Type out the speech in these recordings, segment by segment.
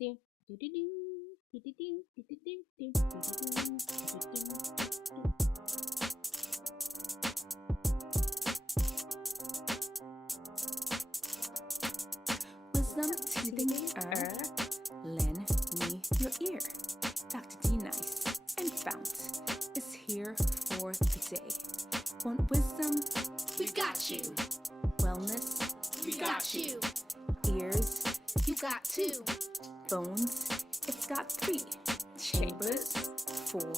Wisdomteethinger, lend me your ear. Dr. D Nice and FOUNT is here for the day. Want wisdom? We've got you. Wellness? We got you. Ears? You got two. Phones? It's got 3. Chambers? 4.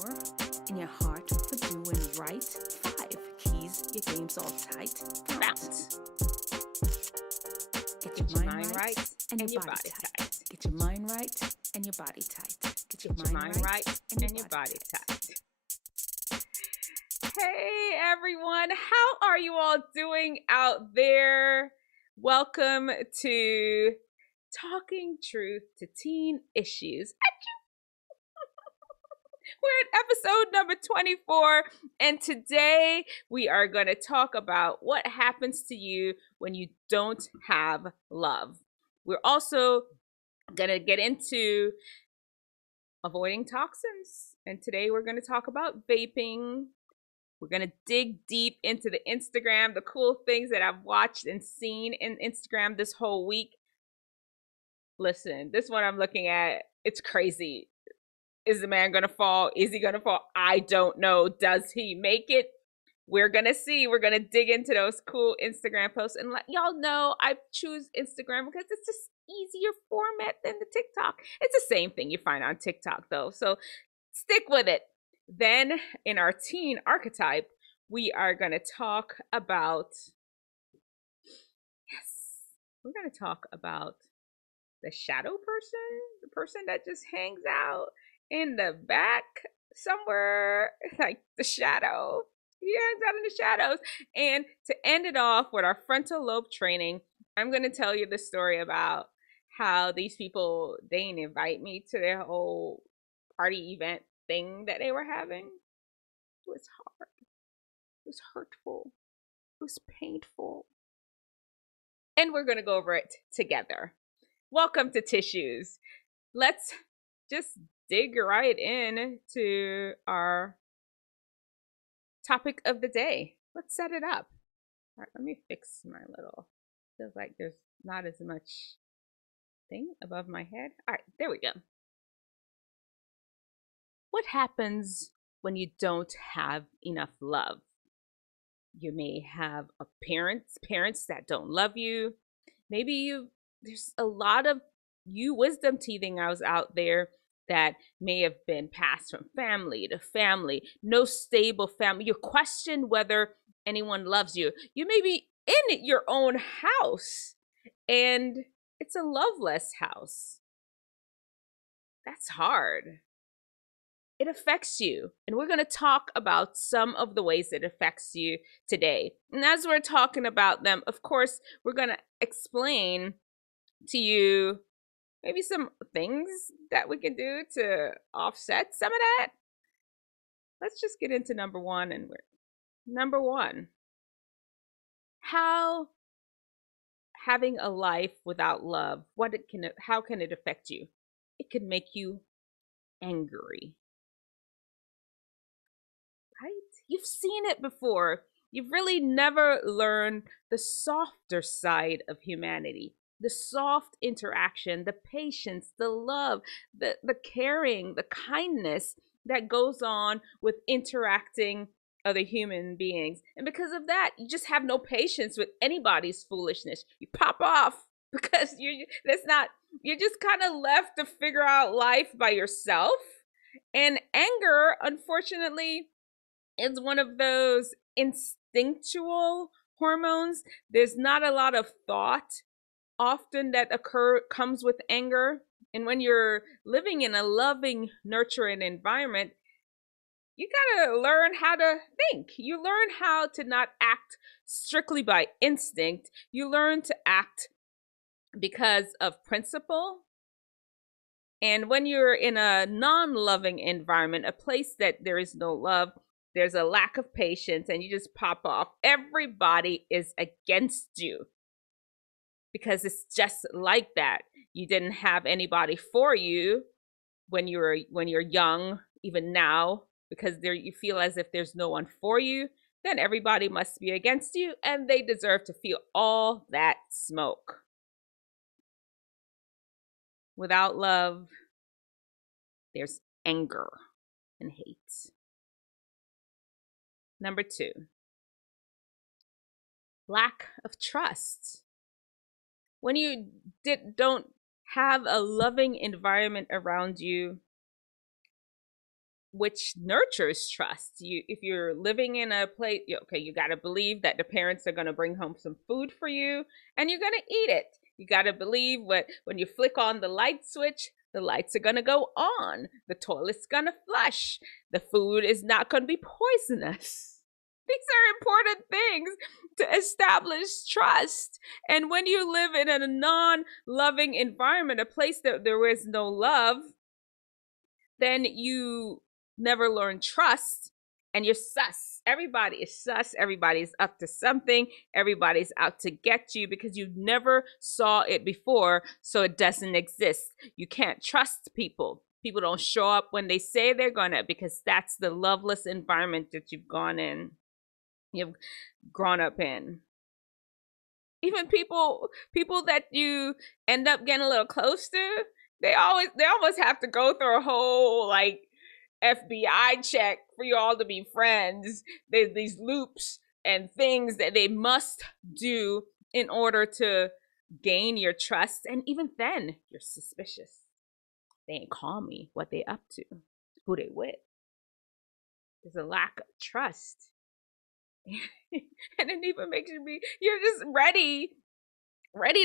In your heart for doing right? 5. Keys, your game's all tight. FOUNT. Get your mind right and your body tight. Get your mind right and your body tight. Get your mind right and your body tight. Hey everyone, how are you all doing out there? Welcome to Talking Truth to Teen Issues. We're at episode number 24, and today we are going to talk about what happens to you when you don't have love. We're also going to get into avoiding toxins, and today we're going to talk about vaping. We're going to dig deep into the Instagram, the cool things that I've watched and seen in Instagram this whole week. Listen, this one I'm looking at, it's crazy. Is the man going to fall? Is he going to fall? I don't know. Does he make it? We're going to see. We're going to dig into those cool Instagram posts and let y'all know I choose Instagram because it's just easier format than the TikTok. It's the same thing you find on TikTok though. So stick with it. Then in our teen archetype, we are going to talk about, we're going to talk about the shadow person, the person that just hangs out in the back somewhere, like the shadow. He hangs out in the shadows. And to end it off with our frontal lobe training, I'm going to tell you the story about how these people, they didn't invite me to their whole party event thing that they were having. It was hard. It was hurtful. It was painful. And we're going to go over it together. Welcome to Tissues. Let's just dig right in to our topic of the day. Let's set it up. All right, let me fix my little, feels like there's not as much thing above my head. All right, there we go. What happens when you don't have enough love? You may have a parents that don't love you. Maybe there's a lot of you wisdom teethingers out there that may have been passed from family to family, no stable family. You question whether anyone loves you. You may be in your own house and it's a loveless house. That's hard. It affects you. And we're going to talk about some of the ways it affects you today. And as we're talking about them, of course, we're going to explain to you maybe some things that we can do to offset some of that. Let's just get into number one. And number one, how having a life without love, how can it affect you? It can make you angry. Right? You've seen it before. You've really never learned the softer side of humanity. The soft interaction, the patience, the love, the caring, the kindness that goes on with interacting other human beings. And because of that, you just have no patience with anybody's foolishness. You pop off because you're just kind of left to figure out life by yourself. And anger, unfortunately, is one of those instinctual hormones. There's not a lot of thought often that comes with anger. And when you're living in a loving, nurturing environment, you gotta learn how to think. You learn how to not act strictly by instinct. You learn to act because of principle. And when you're in a non-loving environment, a place that there is no love, there's a lack of patience, and you just pop off. Everybody is against you because it's just like that. you didn't have anybody for you when you're young, even now, because there you feel as if there's no one for you, then everybody must be against you and they deserve to feel all that smoke. Without love, there's anger and hate. Number 2, lack of trust. When you don't have a loving environment around you which nurtures trust, if you're living in a place, okay, you got to believe that the parents are going to bring home some food for you and you're going to eat it. You got to believe when you flick on the light switch, the lights are going to go on, the toilet's going to flush, the food is not going to be poisonous. These are important things to establish trust. And when you live in a non-loving environment, a place that there is no love, then you never learn trust and you're sus. Everybody is sus. Everybody's up to something. Everybody's out to get you because you never saw it before, so it doesn't exist. You can't trust people. People don't show up when they say they're gonna, because that's the loveless environment that you've grown up in. Even people that you end up getting a little close to, they almost have to go through a whole like FBI check for you all to be friends. There's these loops and things that they must do in order to gain your trust, and even then you're suspicious. They ain't call me, what they up to, who they with. There's a lack of trust. And it even makes you're just ready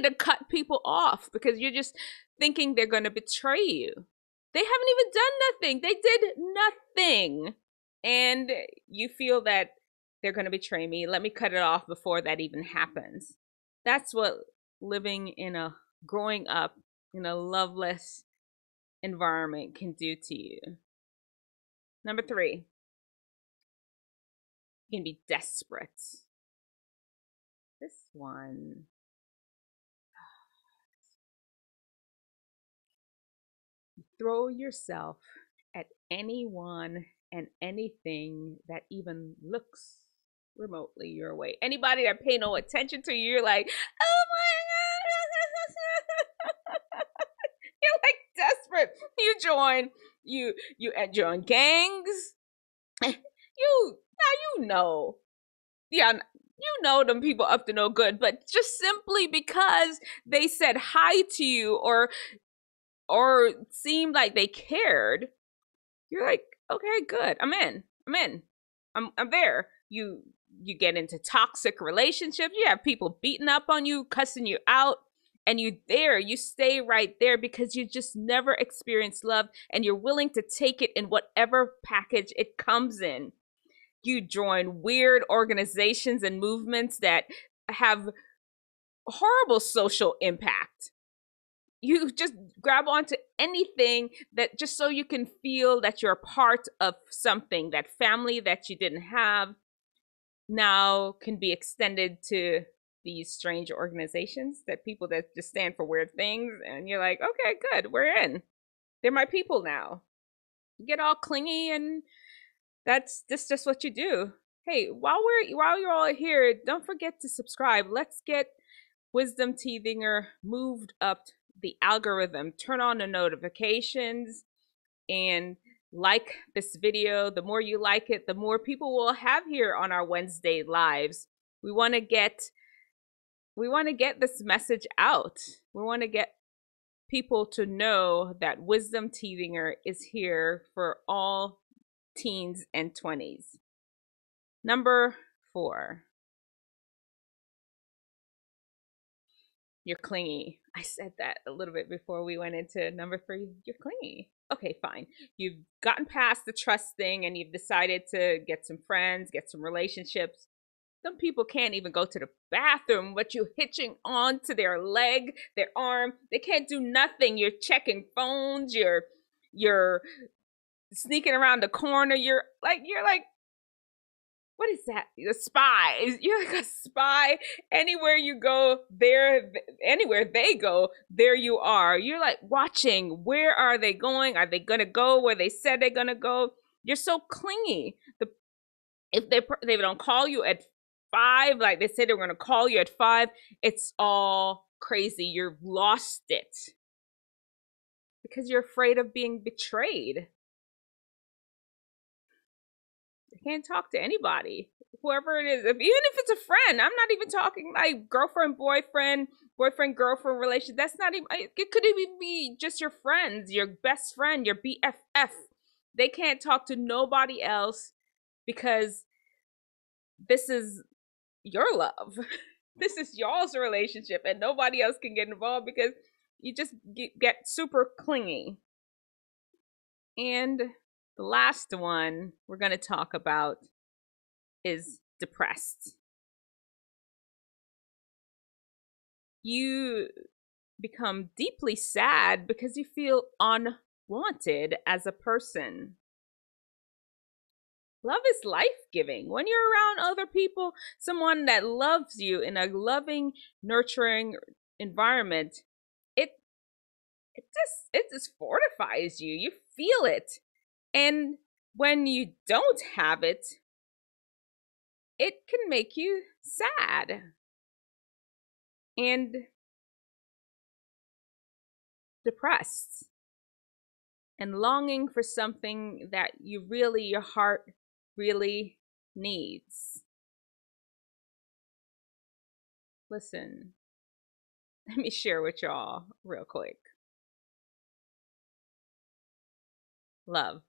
to cut people off because you're just thinking they're going to betray you. They haven't even done nothing. They did nothing. And you feel that they're going to betray me. Let me cut it off before that even happens. That's what growing up in a loveless environment can do to you. Number 3, you can be desperate. This one. Throw yourself at anyone and anything that even looks remotely your way. Anybody that pay no attention to you, you're like, oh my god. You're like desperate. You join gangs. You know. Yeah, you know them people up to no good, but just simply because they said hi to you or seemed like they cared, you're like, okay, good, I'm in, I'm there. You get into toxic relationships, you have people beating up on you, cussing you out, and you stay right there because you just never experienced love and you're willing to take it in whatever package it comes in. You join weird organizations and movements that have horrible social impact. You just grab onto anything that just so you can feel that you're a part of something. That family that you didn't have now can be extended to these strange organizations, that people that just stand for weird things, and you're like, okay, good, we're in. They're my people now. You get all clingy, and that's just what you do. Hey, while you're all here, don't forget to subscribe. Let's get Wisdomteethinger moved up the algorithm. Turn on the notifications and like this video. The more you like it, the more people we'll have here on our Wednesday lives. We want to get this message out. We want to get people to know that Wisdomteethinger is here for all teens and 20s. Number 4. You're clingy. I said that a little bit before we went into number 3. You're clingy. Okay, fine. You've gotten past the trust thing and you've decided to get some friends, get some relationships. Some people can't even go to the bathroom, but you're hitching on to their leg, their arm. They can't do nothing. You're checking phones. You're sneaking around the corner. You're like, what is that? A spy. You're like a spy. Anywhere you go, anywhere they go, there you are. You're like watching. Where are they going? Are they gonna go where they said they're gonna go? You're so clingy. If they don't call you at 5, like they said they were gonna call you at 5, it's all crazy. You've lost it because you're afraid of being betrayed. Can't talk to anybody, whoever it is, even if it's a friend. I'm not even talking like girlfriend boyfriend girlfriend relationship. That's not even, it could even be just your friends, your best friend, your BFF. They can't talk to nobody else because this is your love. This is y'all's relationship, and nobody else can get involved because you just get super clingy. And the last one we're going to talk about is depressed. You become deeply sad because you feel unwanted as a person. Love is life-giving. When you're around other people, someone that loves you in a loving, nurturing environment, it just fortifies you. You feel it. And when you don't have it, it can make you sad and depressed and longing for something that your heart really needs. Listen, let me share with y'all real quick. Love.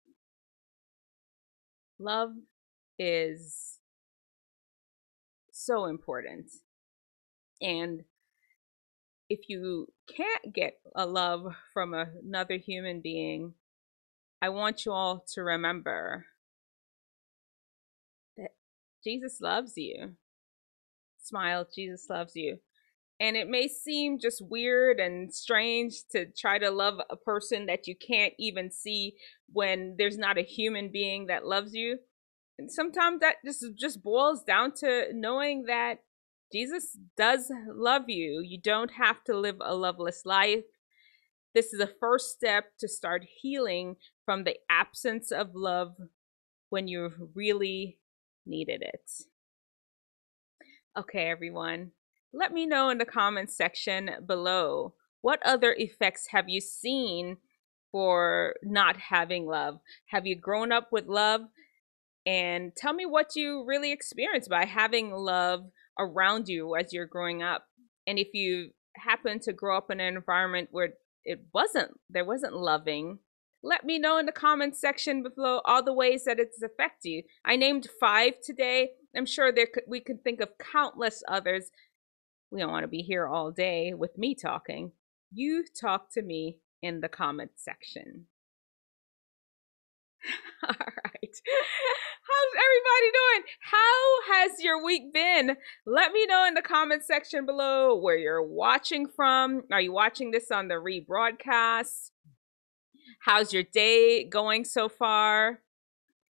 Love is so important. And if you can't get a love from another human being, I want you all to remember that Jesus loves you. Smile, Jesus loves you. And it may seem just weird and strange to try to love a person that you can't even see when there's not a human being that loves you. And sometimes that just boils down to knowing that Jesus does love you. You don't have to live a loveless life. This is the first step to start healing from the absence of love when you really needed it. Okay, everyone. Let me know in the comments section below, what other effects have you seen for not having love? Have you grown up with love? And tell me what you really experienced by having love around you as you're growing up. And if you happen to grow up in an environment where there wasn't loving, let me know in the comments section below all the ways that it's affected you. I named 5 today. I'm sure we could think of countless others. We don't want to be here all day with me talking. You talk to me in the comments section. All right. How's everybody doing? How has your week been? Let me know in the comment section below where you're watching from. Are you watching this on the rebroadcast? How's your day going so far?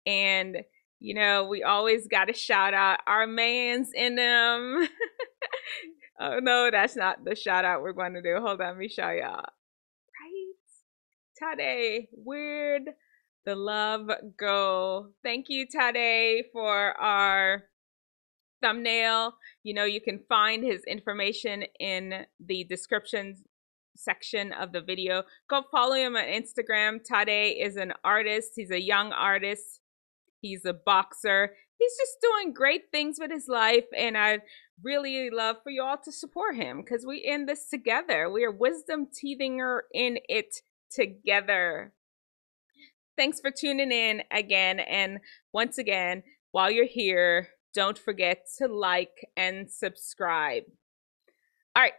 And, you know, we always got to shout out our mans in them. Oh, no, that's not the shout out we're going to do. Hold on, let me show y'all. Right? Tydai, where'd the love go? Thank you, Tydai, for our thumbnail. You know, you can find his information in the description section of the video. Go follow him on Instagram. Tydai is an artist. He's a young artist. He's a boxer. He's just doing great things with his life, and I'd really love for you all to support him because we in this together. We are Wisdomteethinger in it together. Thanks for tuning in again, and once again, while you're here, don't forget to like and subscribe. All right.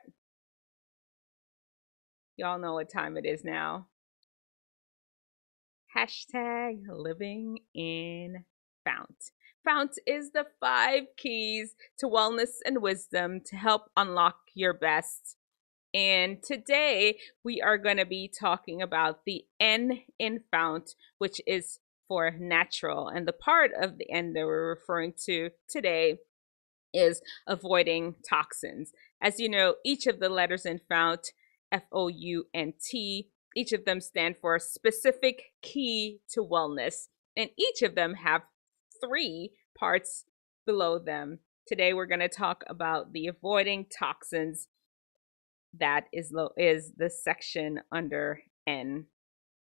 Y'all know what time it is now. Hashtag living in FOUNT. FOUNT is the 5 keys to wellness and wisdom to help unlock your best. And today we are going to be talking about the N in FOUNT, which is for natural. And the part of the N that we're referring to today is avoiding toxins. As you know, each of the letters in FOUNT, FOUNT, each of them stand for a specific key to wellness. And each of them have 3 parts below them. Today we're going to talk about the avoiding toxins. That is the section under N.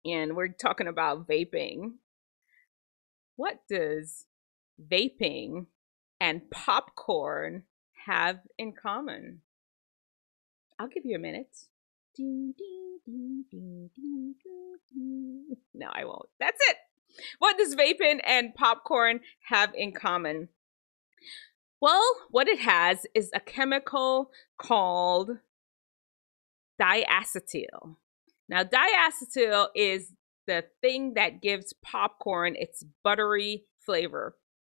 And we're talking about vaping. What does vaping and popcorn have in common? I'll give you a minute. No, I won't. That's it. What does vaping and popcorn have in common? Well, what it has is a chemical called diacetyl. Now, diacetyl is the thing that gives popcorn its buttery flavor.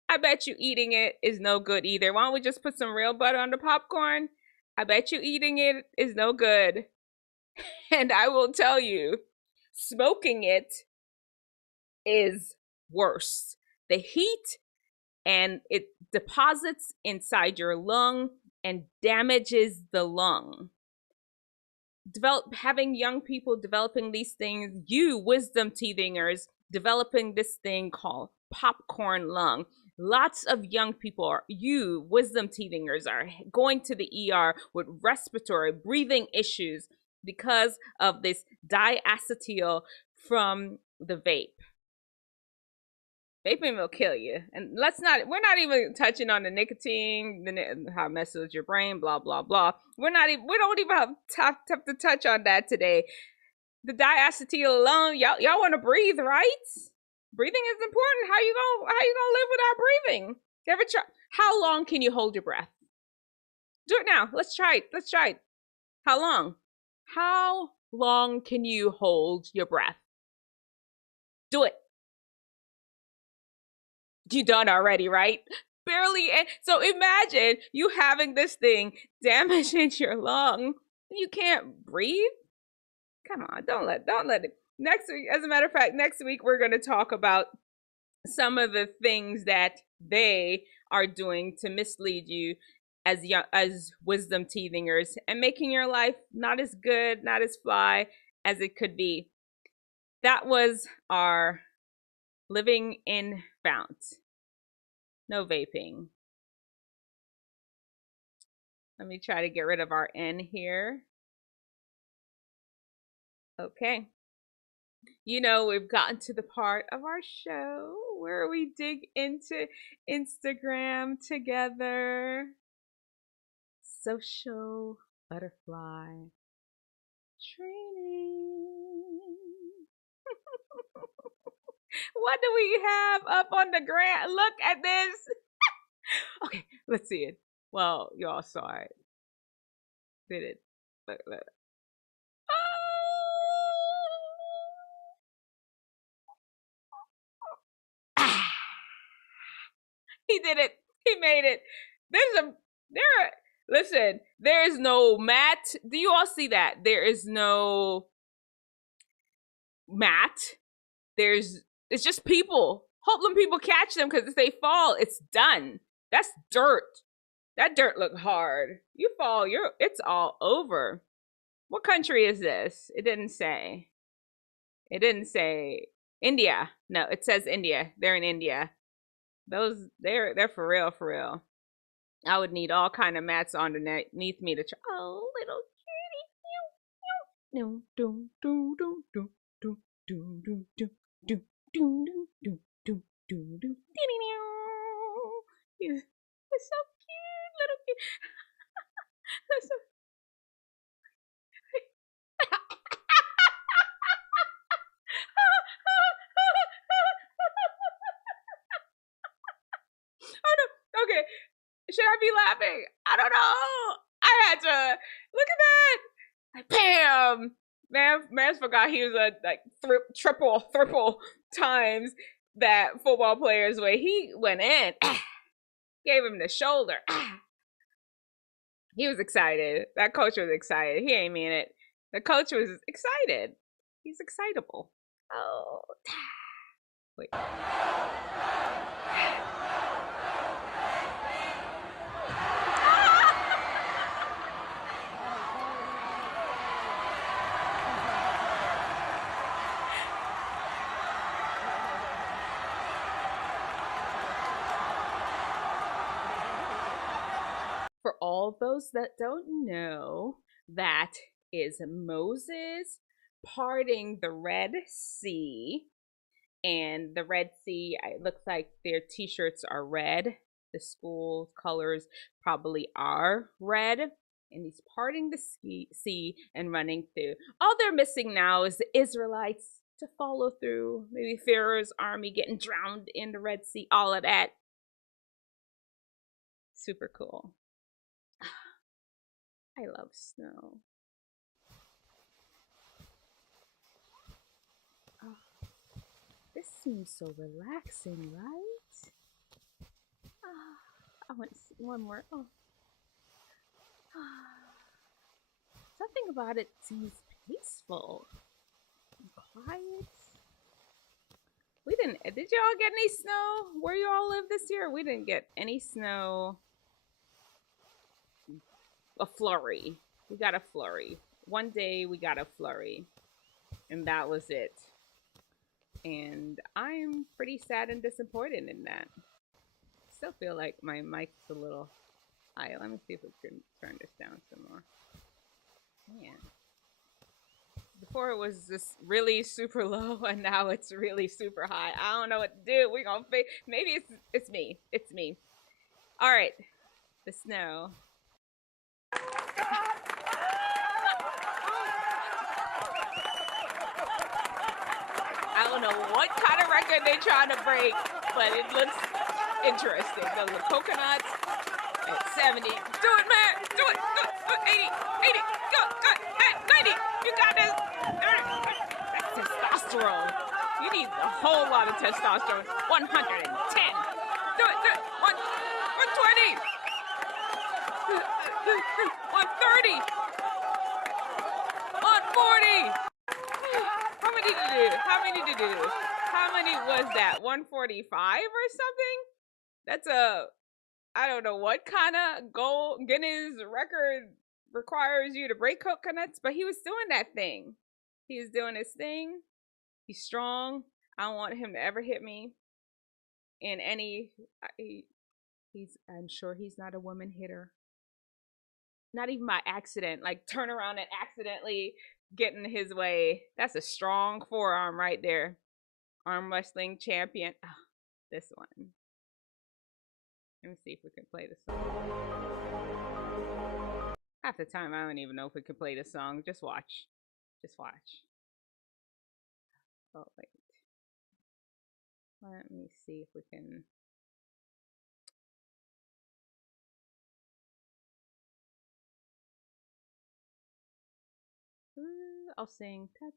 I bet you eating it is no good either. Why don't we just put some real butter on the popcorn? I bet you eating it is no good. And I will tell you, smoking it is worse. The heat and it deposits inside your lung and damages the lung. Having young people developing these things, you wisdomteethingers developing this thing called popcorn lung. Lots of young people wisdomteethingers are going to the ER with respiratory breathing issues because of this diacetyl from the vape. Vaping will kill you. And we're not even touching on the nicotine, how it messes with your brain, blah, blah, blah. We don't even have to touch on that today. The diacetyl alone, y'all want to breathe, right? Breathing is important. How you gonna live without breathing? You ever try? How long can you hold your breath? Do it now. Let's try it. How long? How long can you hold your breath? Do it. You done already, right? Barely. So imagine you having this thing damaging your lung. You can't breathe. Come on, don't let it. Next week, as a matter of fact, next week we're going to talk about some of the things that they are doing to mislead you as wisdomteethingers and making your life not as good, not as fly as it could be. That was our living in FOUNT. No vaping. Let me try to get rid of our N here. Okay. You know, we've gotten to the part of our show where we dig into Instagram together. Social butterfly training. What do we have up on the gram? Look at this. Okay, let's see it. Well, y'all saw it. Did it? Look. He did it. He made it. Listen, there is no mat. Do you all see that? There is no mat. It's just people. Hope them people catch them, because if they fall, it's done. That's dirt. That dirt look hard. You fall, it's all over. What country is this? It didn't say. India. No, it says India. They're in India. They're for real. I would need all kind of mats underneath me to try. Oh, little kitty. It's so cute, little kid. Oh no. Okay. Should I be laughing? I don't know. I had to look at that. Like, bam. Man's forgot he was triple times that football player's way. He went in, gave him the shoulder. He was excited. That coach was excited. He ain't mean it. The coach was excited. He's excitable. Oh. Wait. For all those that don't know, that is Moses parting the Red Sea. And the Red Sea, it looks like their t-shirts are red. The school colors probably are red. And he's parting the sea and running through. All they're missing now is the Israelites to follow through. Maybe Pharaoh's army getting drowned in the Red Sea. All of that. Super cool. I love snow. Oh, this seems so relaxing, right? I want to see one more. Oh. Something about it seems peaceful and quiet. We didn't. Did y'all get any snow where you all live this year? We didn't get any snow. A flurry. We got a flurry. One day we got a flurry. And that was it. And I'm pretty sad and disappointed in that. Still feel like my mic's a little high. Let me see if we can turn this down some more. Man. Before it was just really super low and now it's really super high. I don't know what to do. We're gonna maybe it's me. It's me. Alright. The snow. I don't know what kind of record they're trying to break, but it looks interesting. Those are coconuts at 70. Do it, man! Do it! 80! 80! Go! 90! You got this! That's testosterone. You need a whole lot of testosterone. 110. Do it! 120! 130! 140! How many to do? How many to do? How many was that? 145 or something? That's I don't know what kind of goal Guinness record requires you to break coconuts, but he was doing that thing. He was doing his thing. He's strong. I don't want him to ever hit me in any. I'm sure he's not a woman hitter. Not even by accident. Like turn around and accidentally get in his way. That's a strong forearm right there. Arm wrestling champion. Oh, this one. Let me see if we can play the song. Half the time I don't even know if we can play the song. Just watch. Just watch. Oh, wait. Let me see if we can. I'll sing. Look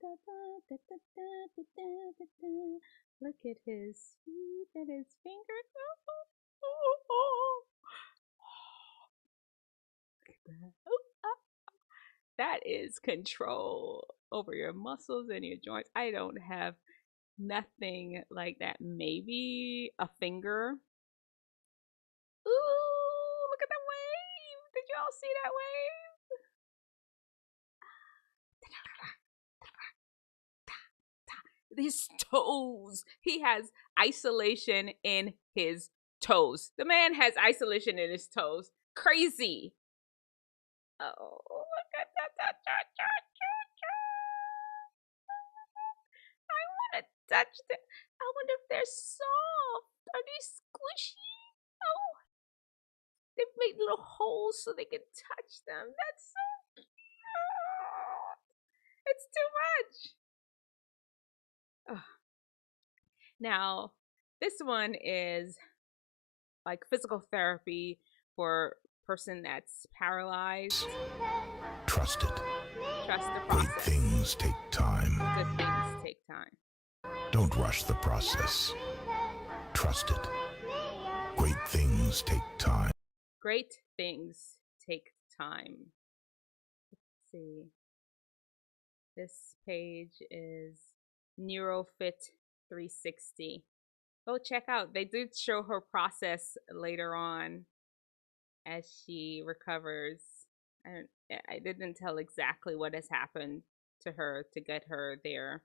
at his feet and his fingers. That is control over your muscles and your joints. I don't have nothing like that. Maybe a finger. Ooh, look at that wave. Did y'all see that wave? His toes. He has isolation in his toes. The man has isolation in his toes. Crazy. Oh, look at that. I want to touch them. I wonder if they're soft. Are they squishy? Oh, they've made little holes so they can touch them. That's so cute. It's too much. Now, this one is like physical therapy for a person that's paralyzed. Trust it. Trust the process. Great things take time. Good things take time. Don't rush the process. Trust it. Great things take time. Great things take time. Let's see. This page is Neurofit 360. Go check out. They did show her process later on as she recovers. And I didn't tell exactly what has happened to her to get her there.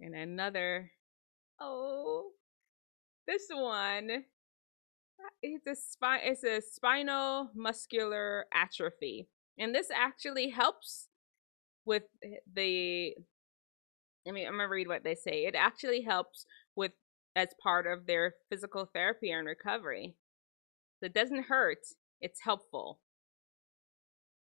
And another, oh, this one, it's a spinal muscular atrophy. And this actually helps with the, I'm gonna read what they say. It actually helps with as part of their physical therapy and recovery. So it doesn't hurt, it's helpful.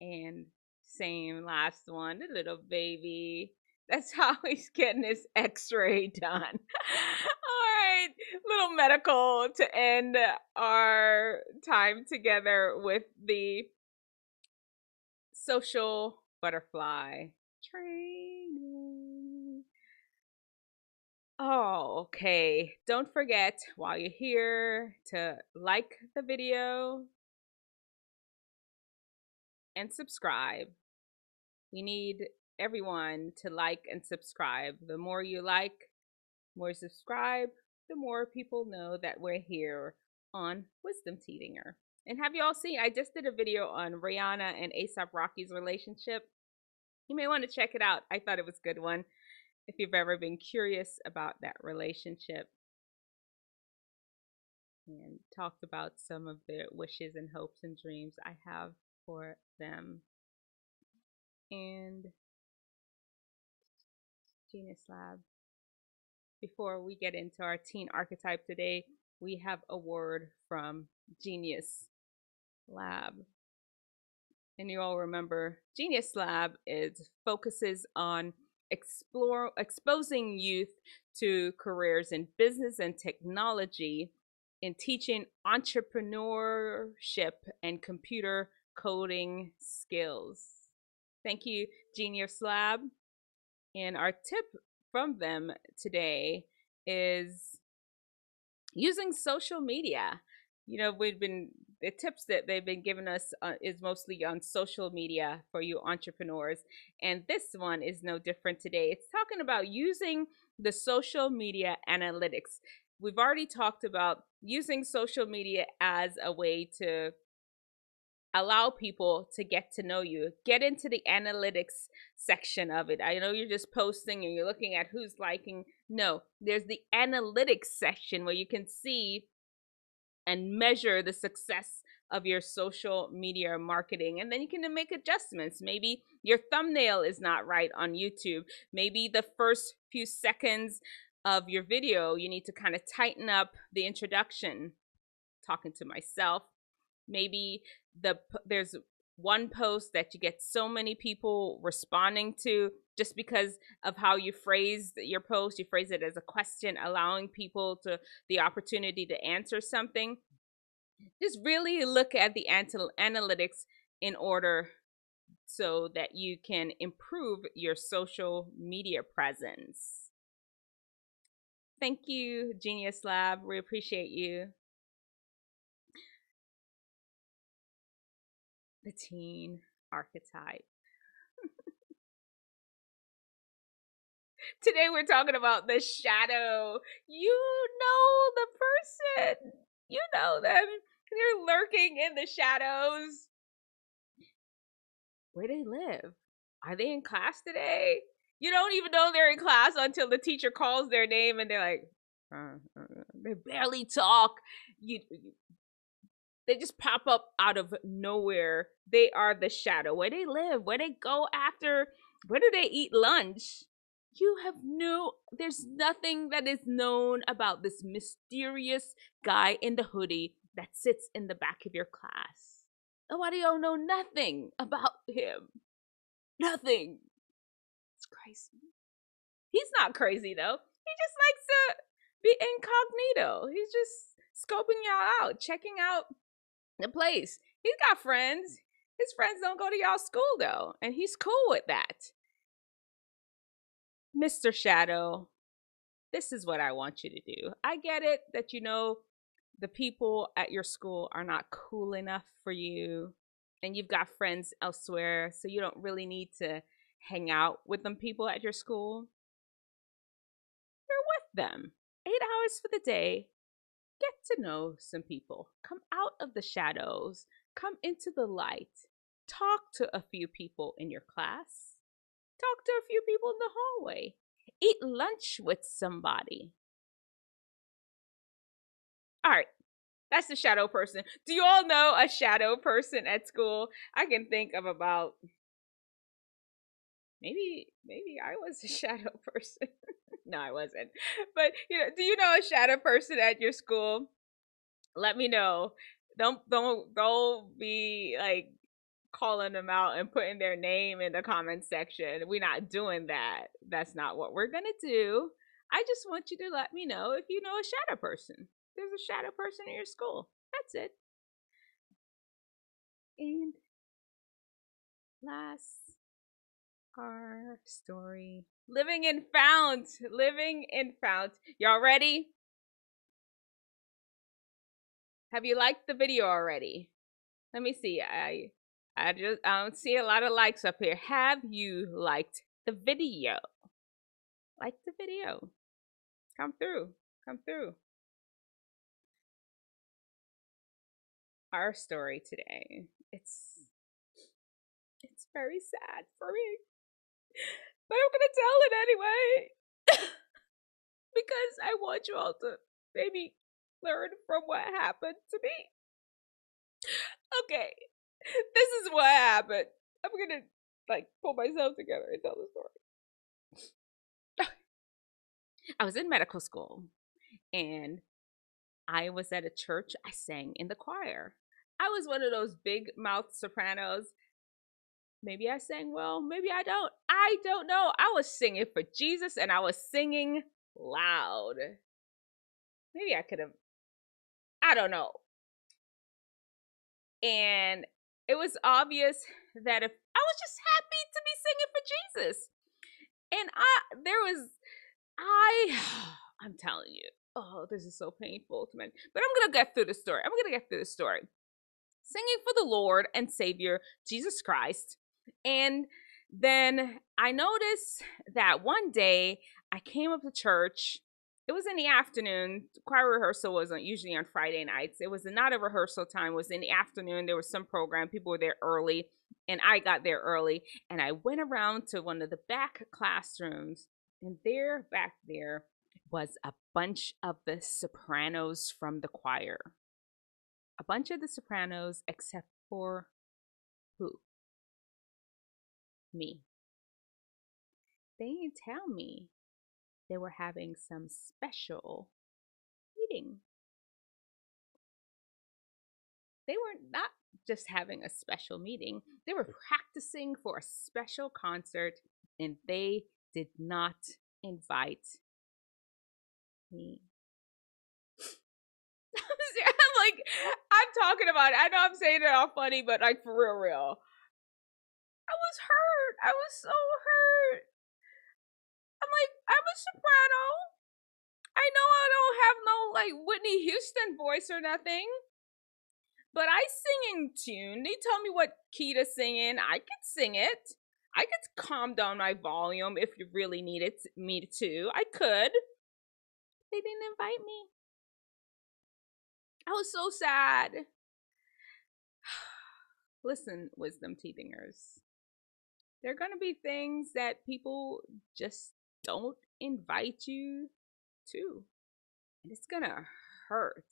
And same last one, the little baby. That's how he's getting his x-ray done. All right, little medical to end our time together with the social butterfly training. Oh, okay. Don't forget while you're here to like the video and subscribe. We need everyone to like and subscribe. The more you like, more you subscribe, the more people know that we're here on Wisdomteethinger. And have you all seen, I just did a video on Rihanna and A$AP Rocky's relationship. You may want to check it out. I thought it was a good one if you've ever been curious about that relationship. And talked about some of the wishes and hopes and dreams I have for them. And Genius Lab. Before we get into our teen archetype today, we have a word from Genius Lab. And you all remember Genius Lab focuses on exposing youth to careers in business and technology, in teaching entrepreneurship and computer coding skills. Thank you, Genius Lab. And our tip from them today is using social media. You know, the tips that they've been giving us is mostly on social media for you entrepreneurs. And this one is no different today. It's talking about using the social media analytics. We've already talked about using social media as a way to allow people to get to know you, get into the analytics section of it. I know you're just posting and you're looking at who's liking. No, there's the analytics section where you can see and measure the success of your social media marketing. And then you can make adjustments. Maybe your thumbnail is not right on YouTube. Maybe the first few seconds of your video, you need to kind of tighten up the introduction. Talking to myself. Maybe there's one post that you get so many people responding to just because of how you phrase your post. You phrase it as a question, allowing people the opportunity to answer something. Just really look at the analytics in order so that you can improve your social media presence. Thank you, Genius Lab. We appreciate you. The teen archetype. Today we're talking about the shadow. You know the person. You know them. They're lurking in the shadows. Where they live? Are they in class today? You don't even know they're in class until the teacher calls their name and they're like, they barely talk. They just pop up out of nowhere. They are the shadow. Where they live, where they go after, where do they eat lunch? There's nothing that is known about this mysterious guy in the hoodie that sits in the back of your class. Nobody know nothing about him. Nothing. It's crazy. He's not crazy though. He just likes to be incognito. He's just scoping y'all out, checking out the place. He's got friends. His friends don't go to y'all school though, and he's cool with that. Mr. Shadow, this is what I want you to do. I get it that the people at your school are not cool enough for you, and you've got friends elsewhere, so you don't really need to hang out with them people at your school. You're with them. 8 hours for the day. Get to know some people. Come out of the shadows. Come into the light. Talk to a few people in your class. Talk to a few people in the hallway. Eat lunch with somebody. All right, that's the shadow person. Do you all know a shadow person at school? I can think of about, maybe I was a shadow person. No, I wasn't. But do you know a shadow person at your school? Let me know. Don't be like calling them out and putting their name in the comment section. We're not doing that. That's not what we're gonna do. I just want you to let me know if you know a shadow person. There's a shadow person in your school. That's it. And last, our story. Living in Fount. Living in Fount. Y'all ready? Have you liked the video already? Let me see. I don't see a lot of likes up here. Have you liked the video? Like the video. Come through. Come through. Our story today. It's very sad for me. But I'm gonna tell it anyway. Because I want you all to maybe learn from what happened to me. Okay. This is what happened. I'm gonna pull myself together and tell the story. I was in medical school and I was at a church. I sang in the choir. I was one of those big mouth sopranos. Maybe I sang well, maybe I don't. I don't know. I was singing for Jesus and I was singing loud. Maybe I could have, I don't know. And it was obvious that if I was just happy to be singing for Jesus. And I'm telling you, oh, this is so painful to me. But I'm going to get through the story. Singing for the Lord and Savior, Jesus Christ. And then I noticed that one day I came up to church. It was in the afternoon. Choir rehearsal wasn't usually on Friday nights. It was not a rehearsal time. It was in the afternoon. There was some program. People were there early, and I got there early. And I went around to one of the back classrooms, and back there was a bunch of the sopranos from the choir. A bunch of the sopranos, except for who? Me. They didn't tell me they were having some special meeting. They were not just having a special meeting. They were practicing for a special concert, and they did not invite me. I'm talking about it. I know I'm saying it all funny, but for real. I was hurt. I was so hurt. I'm a soprano. I know I don't have no Whitney Houston voice or nothing, but I sing in tune. They tell me what key to sing in. I could sing it. I could calm down my volume if you really needed me to. I could. They didn't invite me. I was so sad. Listen, Wisdomteethingers. There are going to be things that people just don't invite you to. And it's going to hurt.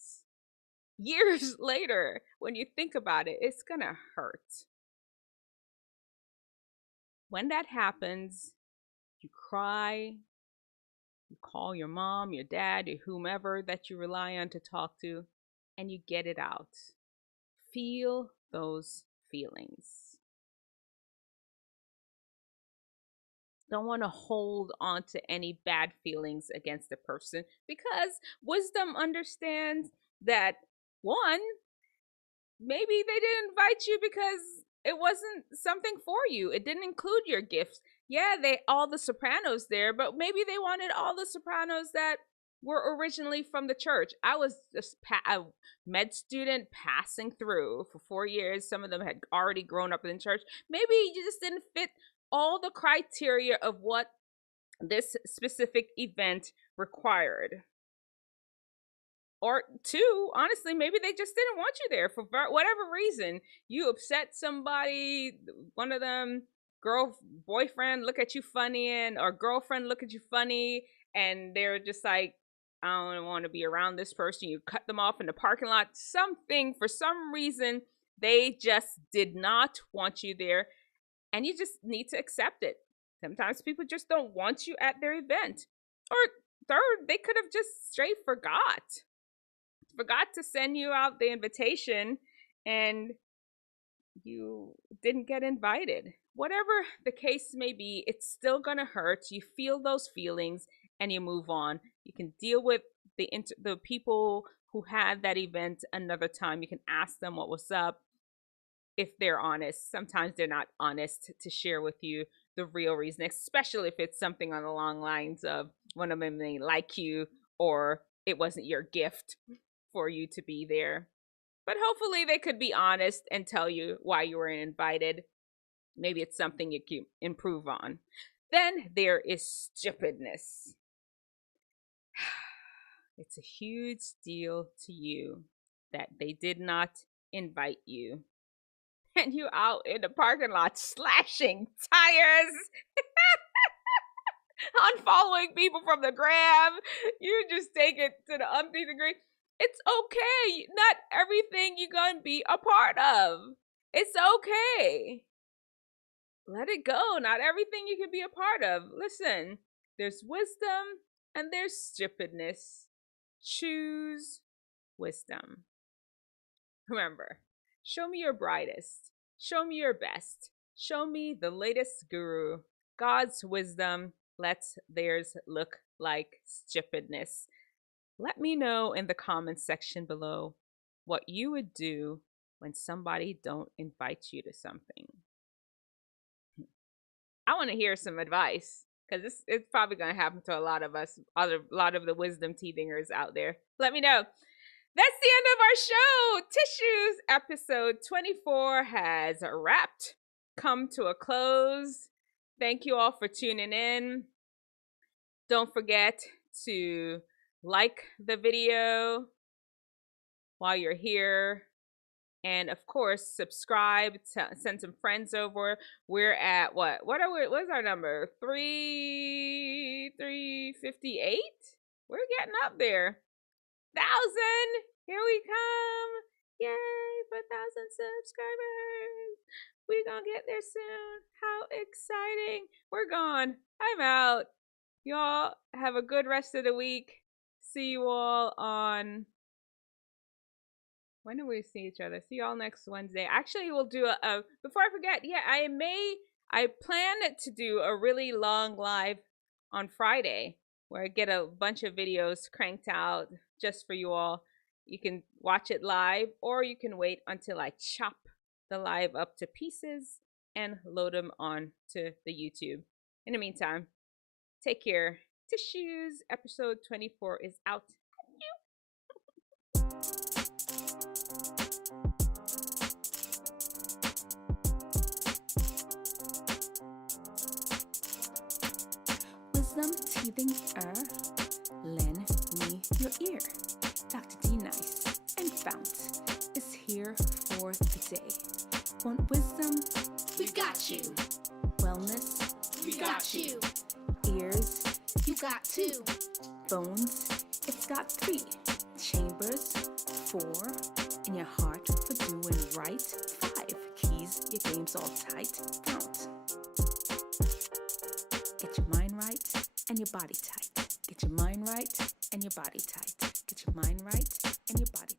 Years later, when you think about it, it's going to hurt. When that happens, you cry. You call your mom, your dad, or whomever that you rely on to talk to, and you get it out. Feel those feelings. Don't want to hold on to any bad feelings against a person, because wisdom understands that, one, maybe they didn't invite you because it wasn't something for you. It didn't include your gifts. Yeah, all the sopranos there, but maybe they wanted all the sopranos that were originally from the church. I was just a med student passing through for 4 years. Some of them had already grown up in church. Maybe you just didn't fit all the criteria of what this specific event required. Or two, honestly, maybe they just didn't want you there for whatever reason. You upset somebody, one of them, boyfriend look at you funny, or girlfriend look at you funny, and they're just like, I don't want to be around this person. You cut them off in the parking lot. Something, for some reason, they just did not want you there, and you just need to accept it. Sometimes people just don't want you at their event. Or third, they could have just straight forgot to send you out the invitation, and you didn't get invited. Whatever the case may be, it's still gonna hurt. You feel those feelings and you move on. You can deal with the people who had that event another time. You can ask them what was up if they're honest. Sometimes they're not honest to share with you the real reason, especially if it's something on the long lines of one of them may like you, or it wasn't your gift for you to be there. But hopefully they could be honest and tell you why you weren't invited. Maybe it's something you can improve on. Then there is stupidness. It's a huge deal to you that they did not invite you. And you out in the parking lot slashing tires. Unfollowing people from the gram. You just take it to the umpteenth degree. It's okay. Not everything you're going to be a part of. It's okay. Let it go. Not everything you can be a part of. Listen, there's wisdom and there's stupidness. Choose wisdom. Remember, show me your brightest. Show me your best. Show me the latest guru. God's wisdom. Let theirs look like stupidness. Let me know in the comments section below what you would do when somebody don't invite you to something. I want to hear some advice, because it's probably going to happen to a lot of us, a lot of the Wisdomteethingers out there. Let me know. That's the end of our show. Tissues episode 24 has wrapped, come to a close. Thank you all for tuning in. Don't forget to like the video while you're here. And of course, subscribe, send some friends over. We're at what's our number? 358? We're getting up there. 1,000. Here we come. Yay for 1,000 subscribers. We're gonna get there soon. How exciting. We're gone. I'm out. Y'all have a good rest of the week. See you all on, when do we see each other? See y'all next Wednesday. Actually, we'll do before I forget, yeah, I plan to do a really long live on Friday where I get a bunch of videos cranked out just for you all. You can watch it live, or you can wait until I chop the live up to pieces and load them on to the YouTube. In the meantime, take care. Tissues episode 24 is out. Wisdomteethinger, lend me your ear. Dr. D Nice and FOUNT is here for the day. Want wisdom? We've got you. Wellness? We got you. Ears? You got two. Bones? It's got 3. Chambers? 4. In your heart for doing right? 5. Keys, your game's all tight. FOUNT. Get your mind right and your body tight. Get your mind right and your body tight. Get your mind right and your body